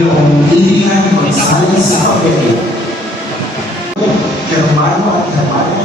yung Lilian Gonzales Pabeli, Germano at Germano.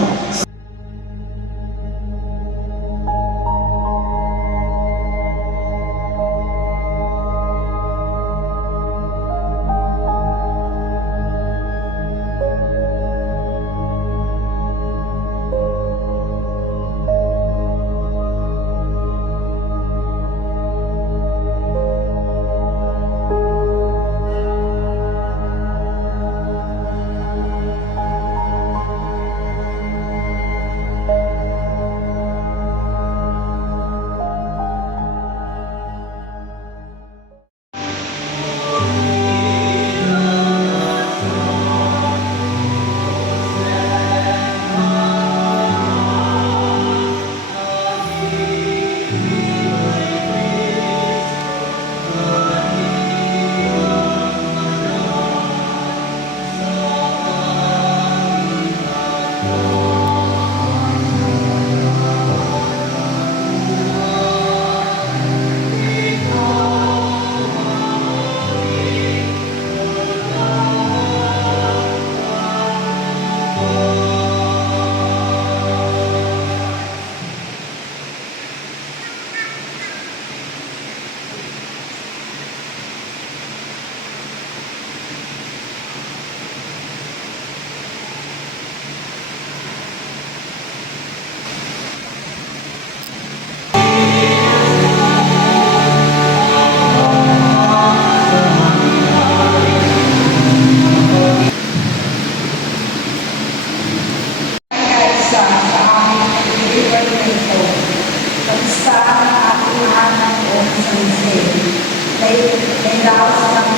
may laos ng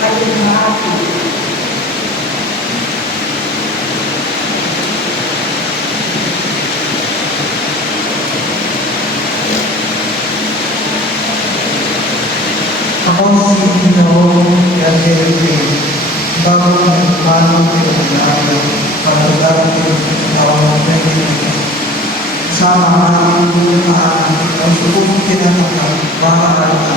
kalimahati. Ako si Pinoy Gabriel, bago ng paano pinaglaban para dapat ang sama ang lumaan ang subong tinatapang makakala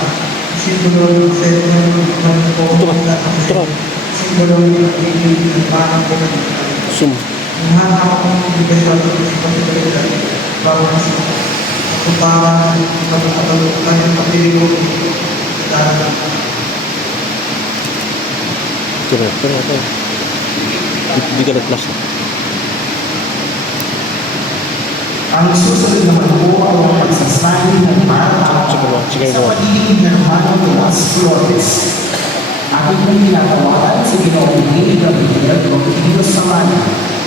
simbolo ng sentro ng pagkakas simbolo ng pagiging ng parang pinaglaban. Lahat akong ibigay sa pagkakas bago sa kaparan pagkakalukan ng pagkiriw Ito. Hindi ka nag-plus. Ang susunod naman po ang pagsasabi ng para sa pagiging hermano de las Flores. Aking pong tinatawagan sa Ginoong Henry Gabriel Rodrigo Samana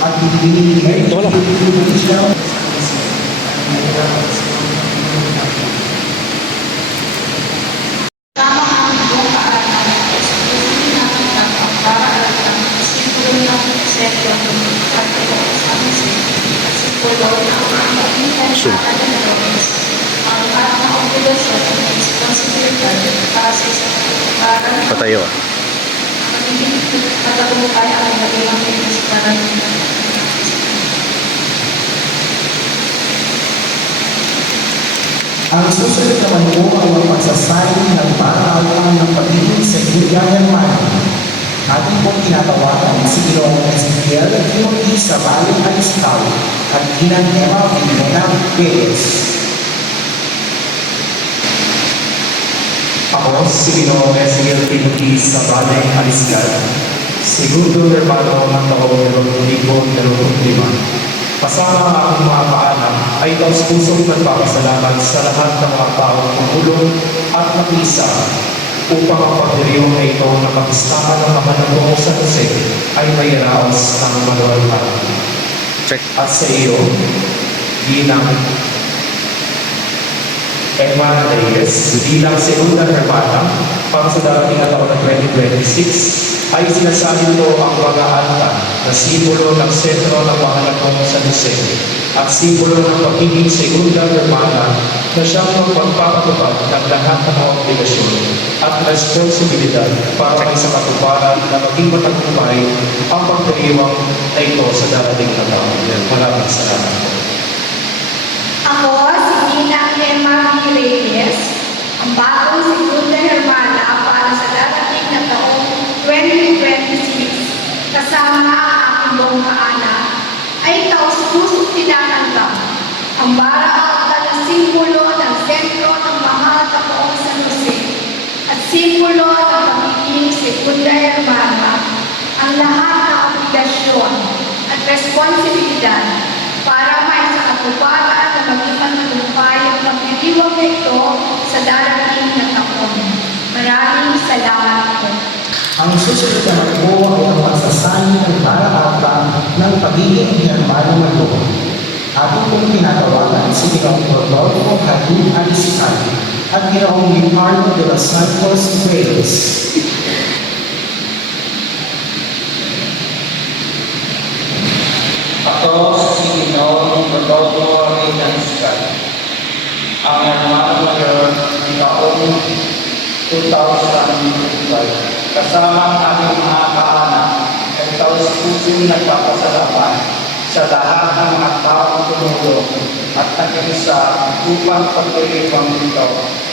at ibigay Mary Michelle. Patayo. Ang susunod naman po ang pagsasabi ng para-alang ng pagiging segunda hermano. Ating pong tinatawagan si Ginoong Ezekiel Timothy Sabalo Aliscal at Ginang Emma Vilona Perez. Ako si Ginoong Ezekiel Timothy Sabalo Aliscal, segundo hermano ng taong 2025. Kasama ang aking mga kaanak ay taus-pusong nagpapasalamat sa lahat ng mga taong tumulong at nakisa upang ang pagdiriwang na ito na kapistahan ng Ama ng Buong San Jose ay may raos ng maluwalhati. At sa iyo, Ginang Emma Reyes, bilang segunda hermana para sa darating na taon ng 2026, ay sinasabi ito ang mga altar na simbolo ng sentro ng Mahal ng Buong San Jose at simbolo ng pagiging segunda hermana na siyang magpapatupad ng lahat ng mga obligasyon at responsibilidad para may sa katuparan na maging matagumpay ang pagdiriwang na ito sa darating na taon. Maraming salamat. Ako si Ginang Emma V. Reyes, ang bagong segunda hermana para sa darating na taong 2026, kasama ang aking buong kaanak, ay taus-pusong tinatanggap ang bara-alta na simbolo ng sentro ng Mahal na Buong San Jose at simbolo ng pagiging segunda hermana, ang lahat ng obligasyon at responsibilidad para may sa katuparan na maging matagumpay ang pagdiriwang na ito sa darating na taon. Maraming salamat po. Ang susunod naman po ay ang pagsasabi ng para-alang ng pagiging hermano ng Lord. Ating pong tinatawagan si Ginoong Rodolfo Hadun Aliscal at Ginoong Ricardo de los Santos Reyes. Ako si Ginoong Rodolfo Aliscal, ang hermano mayor ng taong 2025. Kasama ang aming mga kaanak ay taus-pusong nagpapasalamat sa lahat ng mga taong tumulong at nag-isa upang pagdiriwang nito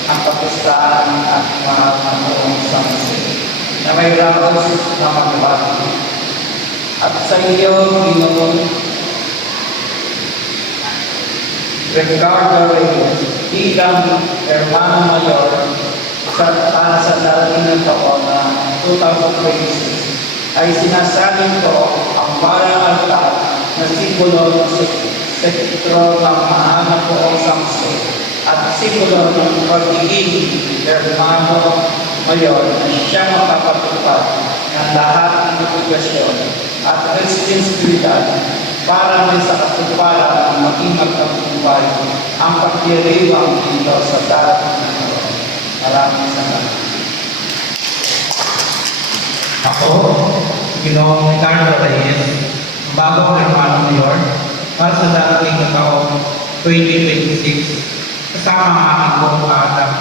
ang kapistahan ng ating mahal na Buong San Jose na may raos na magbati. At sa iyo, Ginoong Ricardo Reyes, bilang hermano mayor para sa darating ng taon na 2026, ay sinasabi ko ang parang altar na simbolo ng sentro ng Mahal na Buong San Jose at simbolo ng pagiging hermano mayor na siyang makapatupad ng lahat ng obligasyon at responsibilidad para may sa katuparan ng maging magtagumpay ang pagdiriwang dito sa darating na taon. Maraming salamat. Ako, Ginoong Ricardo Reyes, bagong hermano mayor, para sa darating na taong 2026, kasama ang aking buong kaatang,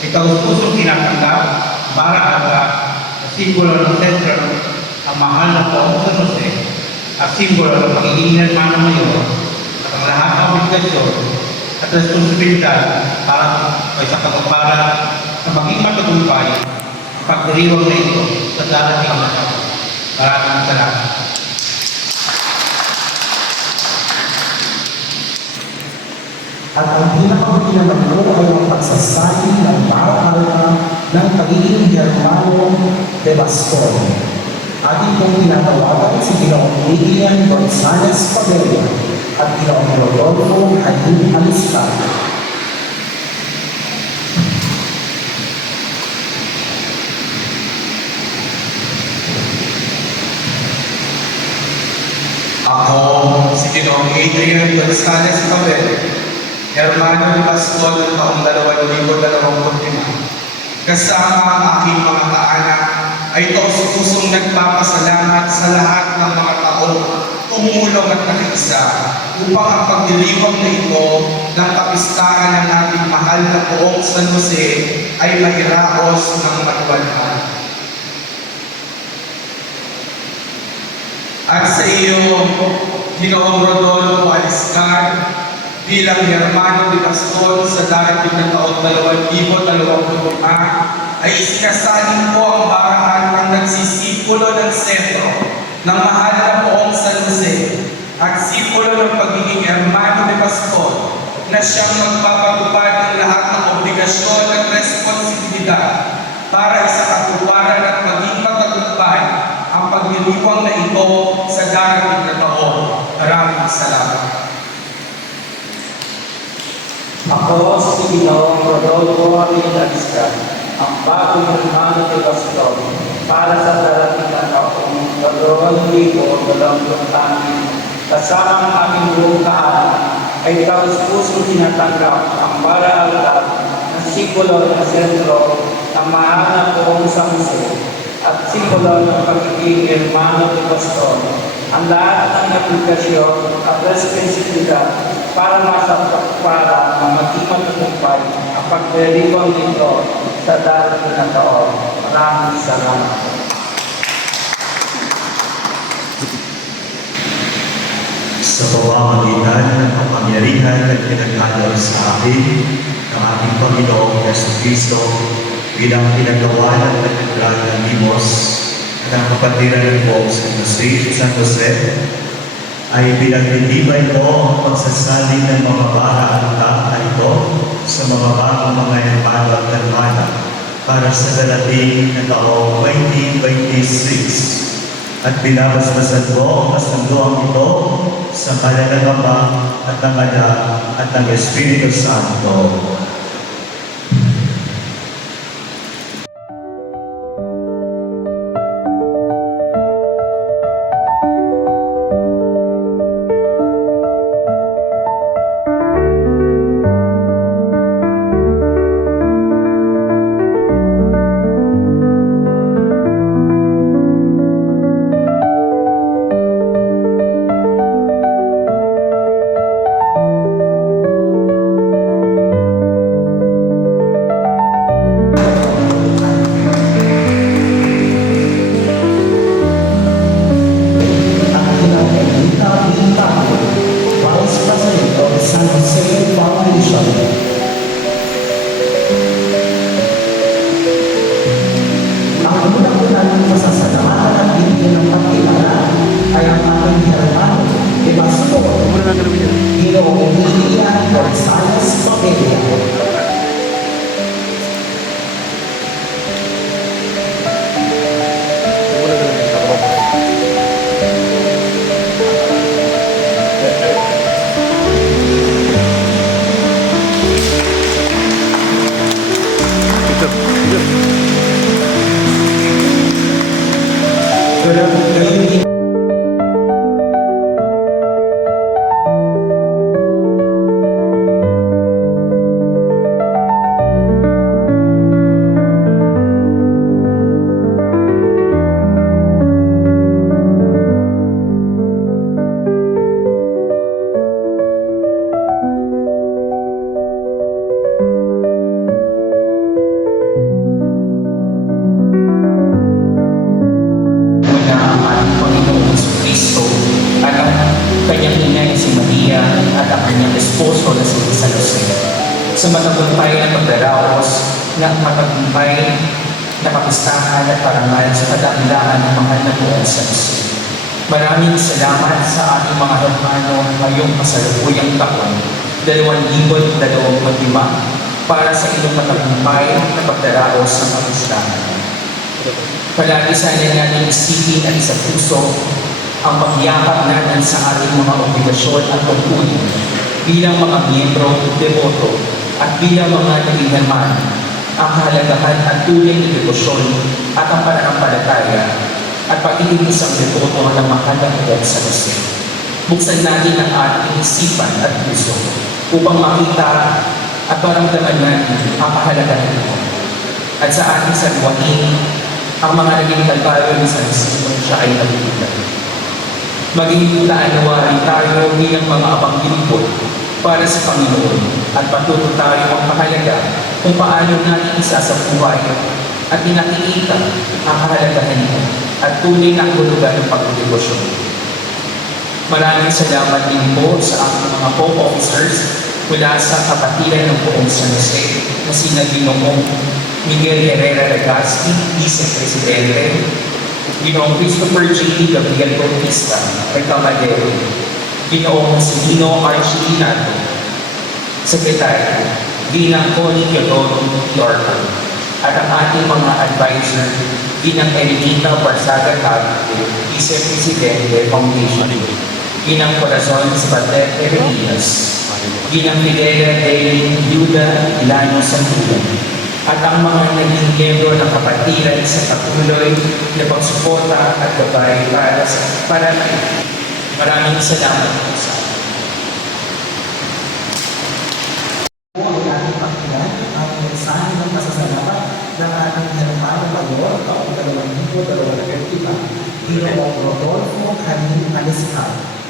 ay taus-pusong tinatanggap para aga na simbolo ng sentro ang mahal na poong San Jose at simbolo ng pagiging hermano mayor at ang lahat ng obligasyon at responsibilidad para sa katuparan na maging matagumpay ang pagdiriwang na ito sa darating na taon. Maraming salamat. At ang pinakahuli naman po ay ang pagsasali ng para-arma ng pagiging Germano de Baston. Ating pong tinatawagan si Ginoong Lilian Gonzales Padilla at Ginoong Rodolfo Halim Alistar. Ako, si Ginoong Adrian Gonzales Cabello, Hermano ni Baston ng taong 2025. Kasama ang aking mga kaanak ay taus-pusong nagpapasalamat sa lahat ng mga taong tumulong at nakiisa upang ang pagdiriwang na ito ng kapistahan ng ating mahal na poong San Jose ay mairaos ng maliwanag. At sa iyo, Ginoong Rodolfo Alistar, bilang Hermano de Baston sa darating na taong 2025, ay isinasalin ko ang barahan ng nagsisimbolo ng sentro ng mahal na poong San Jose at simbolo ng pagiging Hermano de Baston na siyang magpapatupad ng lahat ng obligasyon at responsibilidad para sa katuparan at maging matagumpay ang pagdiriwang na ito sa darating na taon. Maraming salamat. Ako si Ginoong Rodolfo Alistar, ang bagong hermano de Baston para sa darating na taong 2026. Kasama ang aming buong kaanak ay taus-pusong tinatanggap ang para-aralab na simbolo ng sentro ng mahal na poong San Jose at simbolo ng pagiging hermano de Baston ang lahat ng aplikasyon at responsibilidad para masapagpara ng maging matagumpay ang pagdiriwang nito sa darating na taon. Maraming salamat. Sa pamamagitan ng kapangyarihan at pinagkaloob sa akin ng ating Panginoong Jesucristo bilang pinagawa ng katedral ng Limos at ang kapatiran ng poong San Jose, ay pinagtitibay ko ang pagsasaling ng mga bara-arta na ito sa mga bagong mga hermano at hermana para sa darating na taong 2026. At binabasbasan ko ang kasunduan ito sa ngalan ng Ama at ng Anak at ng Espiritu Santo. Maria at ang kanyang esposo na si San Jose. Sa matagumpay na pagdaraos na matagumpay na kapistahan at parangal sa kadakilaan ng mahal na buong San Jose. Maraming salamat sa ating mga hermano ngayong kasalukuyang taon, 2025, para sa inyong matagumpay na pagdaraos ng kapistahan. Palagi sana natin isipin at sa puso ang pagyakap natin sa ating mga obligasyon at tungkulin bilang mga miyembro, deboto, at bilang mga naging hermano, ang kahalagahan at tunay na debosyon at ang pananampalataya at pagiging isang deboto ng mahal na buong San Jose. Buksan natin ang ating isipan at puso upang makita at maramdaman natin ang kahalagahan nito. At sa ating sariwain, ang mga naging kalbaryo ni San Jose siya ay nabibigay. Maging taanawarin tayo bilang mga abang lingkod para sa Panginoon at patuto tayo ang mahalaga kung paano natin isasabuhay at pinakikita ang kahalagahan nito at tunay na hulugan ng pagdedebosyon. Maraming salamat din po sa aking mga co-officers mula sa kapatiran ng buong San Jose na sina Ginoong Miguel Herrera Legazpi, Vice-Presidente, Ginoong Christopher J. Gabriel Bautista, Recalmadero, Ginoong Marcelino Archilinato, Sekretary, Ginang Connie Teodoro Yorka, at ang ating mga advisor, Ginang Elenita Barsaga Cavite, Vice-Presidente Foundation, Ginang Corazon Sabater Herenias, Ginang Fidelia Daily Yuda Ilano Santulan, at ang mga naging miyembro ng kapatiran sa patuloy na pagsuporta at gabay para maraming salamat po sa ang ating pakinggan ang mensahe ng pasasalamat ng ating hermano mayor taong 2025, Ginoong Rodolfo Canin Aliscal.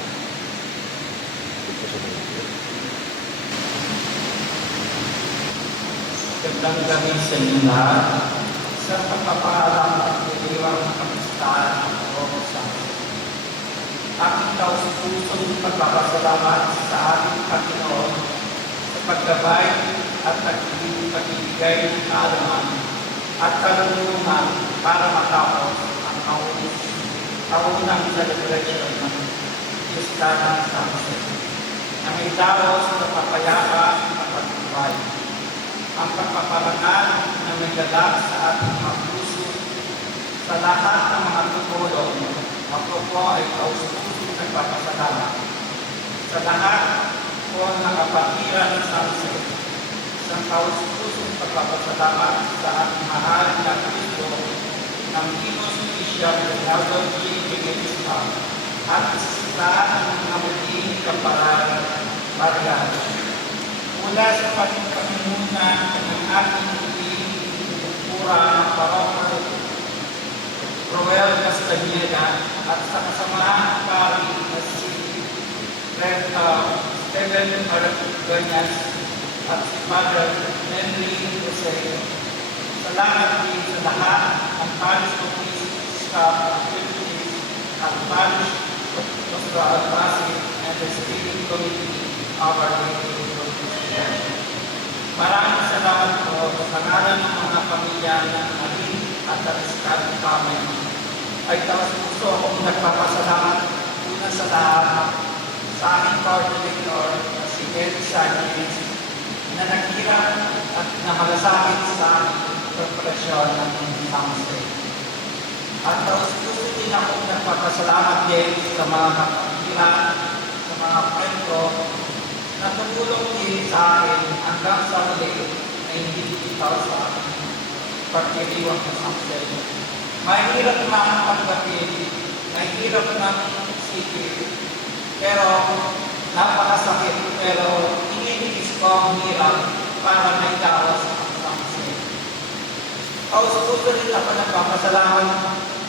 Gandang gabi sa inyo lahat sa pagpapalang at pagdiriwang kapistahan o sa aking taus-pusong pagpapasalamat sa ating Panginoon sa paggabay at pagbibigay ng kaalaman at kalulungan para matapos ang kaunang celebration ng Fiesta ng San Jose na may daros na papayapa at pagbuhay. Ang pagpaparangal na may galak sa ating mga puso sa lahat ng mga tutulong. Ako po ay taus-pusong nagpapasalamat sa lahat po ng kapatiran ng San Jose. Isang taus-pusong pagpapasalamat sa ating mahal na Kristo ng Timos Bishop Leonardo G. Benedicta at sa ng mga muling kaparalan Marian. Mula sa pagpapamuna ng ating pura ng Parokal Roel Castañeda at sa kasamahan ng pari na si Steven Araganyas at si Father Henry Jose. Salamat din sa lahat ng Parish Office staff, activities, at Parish Pastoral Basit and the Steering Committee of our Lady. Maraming salamat po sa ngalan ng mga pamilya ng Marin at Aliscal family. Ay taos-puso akong nagpapasalamat una sa lahat sa aking power director na si Eddie Sanchez na naghirap at namalasakit sa korporasyon ng San Jose. At taos-puso din akong nagpapasalamat din sa mga kapatiran, sa mga friend ko na tumulong din sa akin hanggang sa huli na hindi bitaw sa akin pagkiriwang ng San Jose. Mahirap naman pagdating, mahirap ng isipin, pero napakasakit, pero iniligis ko ang hirap para may dawas ang San Jose. Taus-puso rin ako nagpapasalamat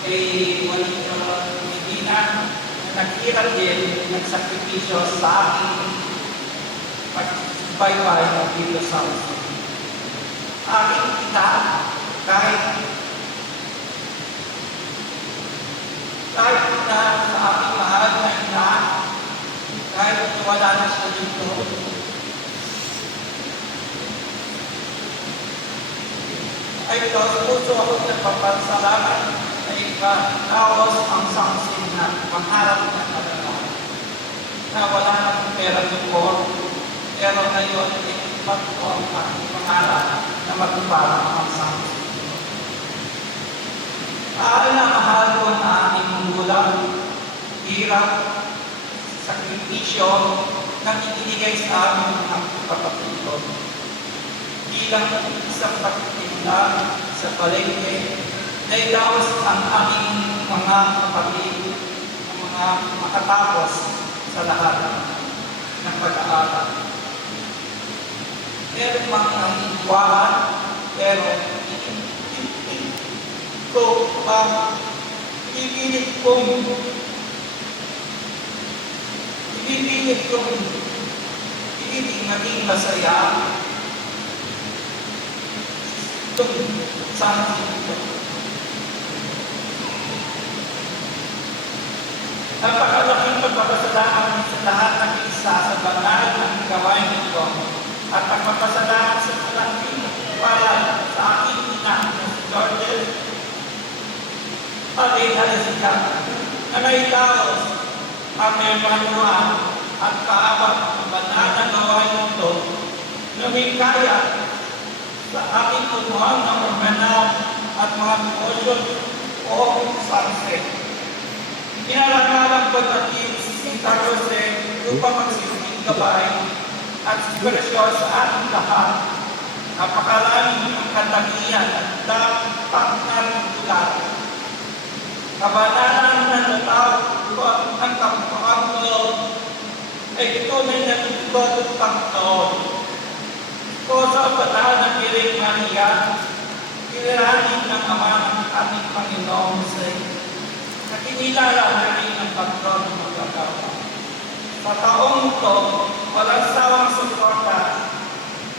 kay Juanito Medina na naghirap din, nagsakripisyo sa aking pagbaybay ng dito sa Jose. Aking kita, kahit na sa aking mahal na ina, kahit wala na siya dito. Ay puso ako nagpapasalamat na ikataos ang sangsin na pangharap na kalalaman. Na wala na akong pera before, pero ngayon, ipat ko ang pangarap na magpapara ang sangsin. Mahal na mahal ko ang aking magulang, hirap, sakripisyo na ibinigay sa amin ng mga kapatid ko. Bilang isang pagtitinda sa palengke, nailawas ang aming mga kapatid, ang mga makatapos sa lahat ng pag-aaral. Meron mga naniniwala, pero ibibilit kong ibibig maging masaya itong sangsin ito. Napakalaking pagpapasalamat sa lahat ng isa sa banal ng gawain ito at pagpapasalamat sa malaking para sa aking ina na si Jordan Alejandra na naitaos ang mayamanuan at kaawat ng banal na gawain ito na may kaya sa ating unuan ng organal at mga devotion o sunset. Pinalagalan ko natin si Santa Jose upang magsisiging gabay at inspirasyon sa ating lahat. Napakaraming ang katagian at dapat natin tulat. Kabanalan na natawag ang kapakangkol ay tunay na tutulad ng Panginoon. Ito sa banal na Piling Maria, piniranin ng Ama ng ating Panginoon sa nakinilala na rin ang patron ng magagawa. Sa taong ito, walang sawang suporta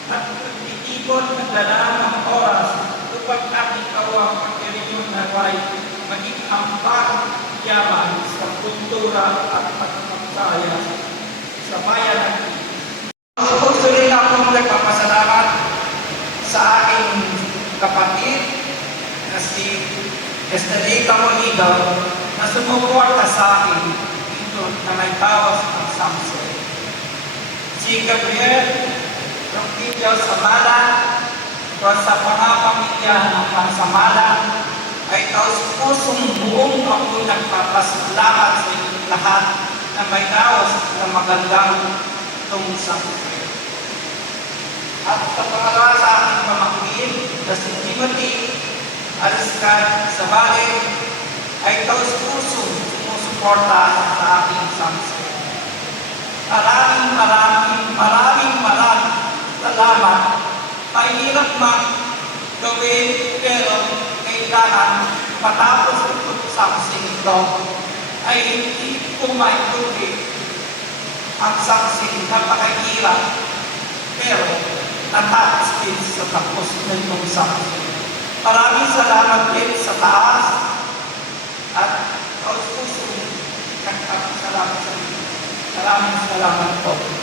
at nagtitipon ng ng oras upang ating kawang pagkiriyon na maging ampang yaman sa kultura at pagpapagsaya sa bayan ng gusto rin akong nagpapasalamat sa aking kapatid na si Estelita Molido na sumuporta sa akin dito na may bawas ng Samson. Si Gabriel Roquillo Samala sa mga pamilya ng Pansamala ay taus-pusong buong ako nagpapasalamat sa inyong lahat na may dawas na magandang itong Samson. At sa pangalawa sa aking pamangkin na si Timothy Aliscan Sabale ay taus-pusong sumusuporta sa aking Samson. Maraming salamat. Mahirap man gawin pero kailangan matapos itong Samson ito ay hindi ko maituloy ang Samson. Napakahirap pero natapos din sa tapos na itong Samson. Maraming salamat din sa taas at taus-puso nagpapasalamat sa inyo. Maraming salamat po.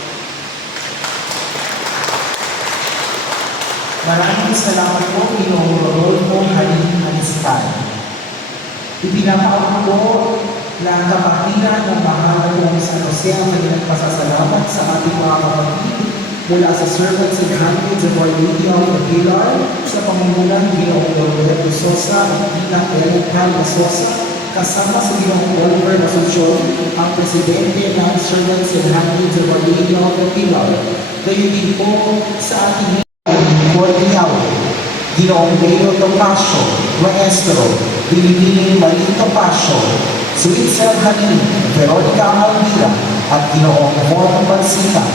Maraming salamat po, Ginoong Rodolfo Aliscan. Ipinapakita ko na ang kapatiran ng mahal ng San Jose ang nagpasasalamat sa ating mga kapatid mula sa servants and handmaids of Our Lady of the Pilar sa pamumulan ng Ginoong Loreto Sosa at Tina Ellen Carla Sosa kasama sa Ginoong Oliver Asuncion, ang presidente ng servants and handmaids of Our Lady of the Pilar. Gayon din po sa ating Cordial, Ginoong Leo Topacio, Maestro, Bilibili Marie Topacio, Switzer Hanin, Veronica Alvira, at Ginoong Juan Barsita.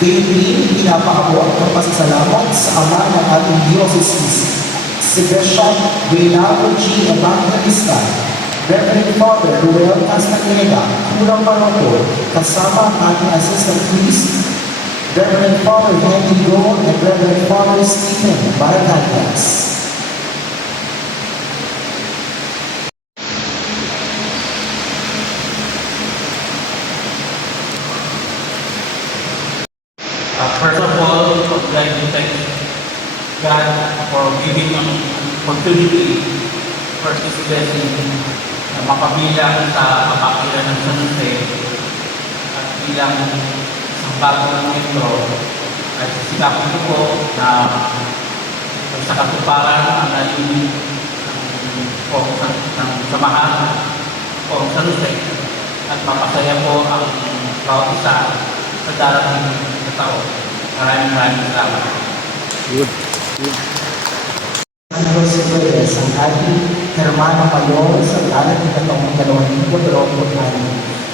Gayon din, pinapakabuat ng pasasalamat sa ama ng ating diocese, si Bishop Reynaldo G. Evangelista, Reverend Father Ruel Castaneda, Kurang Baroko, kasama ang ating assistant priest, Reverend Father Henry Gold and Reverend Father Stephen Baracatas. God for giving an opportunity for this blessing na mapabilang sa kapakilan ng San Jose at bilang isang bagong metro ay sisikapin ko po na sa katuparan ang layunin ng samahan o San Jose at mapasaya po ang bawat isa sa darating na taon. Maraming salamat. Good. Ang Jose Perez, ang ating hermano mayor sa dalat ng taong 2026.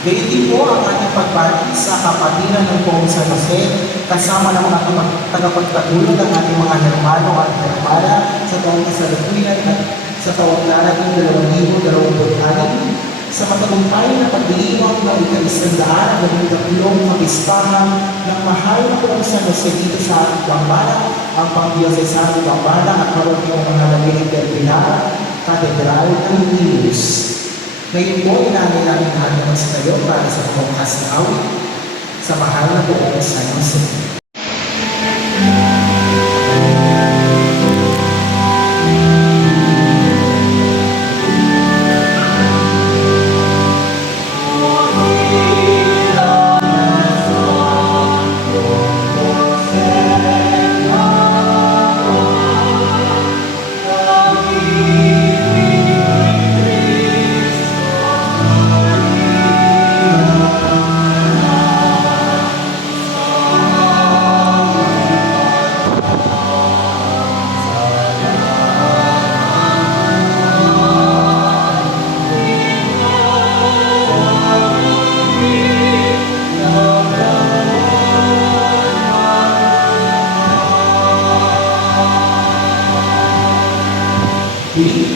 Gayun din po ang ating pagbati sa kapatiran ng Poong San Jose kasama ng mga tagapagpatulong ng ating mga hermano at hermana sa taong kasalukuyan at sa taong darating 2026 sa matagumpay na pagdiriwang ng ika-100 na pagkapulong mag-ispahan ng mahal na Poong San Jose dito sa ating Bambala, ang Pangdiosesano Bambala at parokya ng mga Nabiling del Pilar, Katedral ng Nius. Ngayon po, inamin namin lahat naman sa tayo para sa pagkakas na awit sa mahal na Poong San Jose.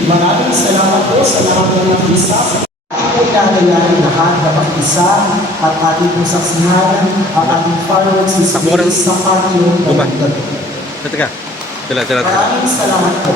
Maraming salamat po sa lahat ng nakisa. Ako inaalalayan lahat na mag-isa at ating pong saksihan at ating fireworks display sa patio ng gabi. Teka. Tila. Maraming salamat po.